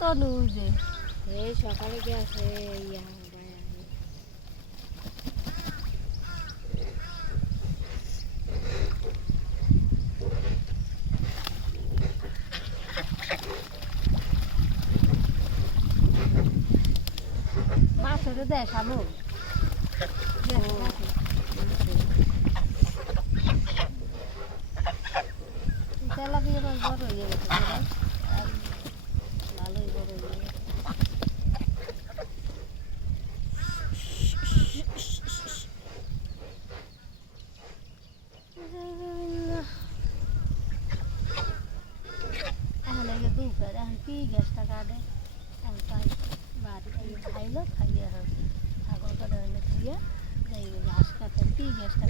ওই যে। এই সকালে গেছে ইয়া বায়া মাছ ওটা দেয় শামুক তেলাপিয়া মাছ বড় হয়ে গেছে পুরো। আর ভালোই বড় হয়ে গেছে যে দুপুর এখন কি গ্যাসটা কাটে এখন তাই বাড়ি এই খাইলো খাইয়ে এখন ছাগল কাটা খাইয়ে যাই ঘাস কাটে কি গ্যাসটা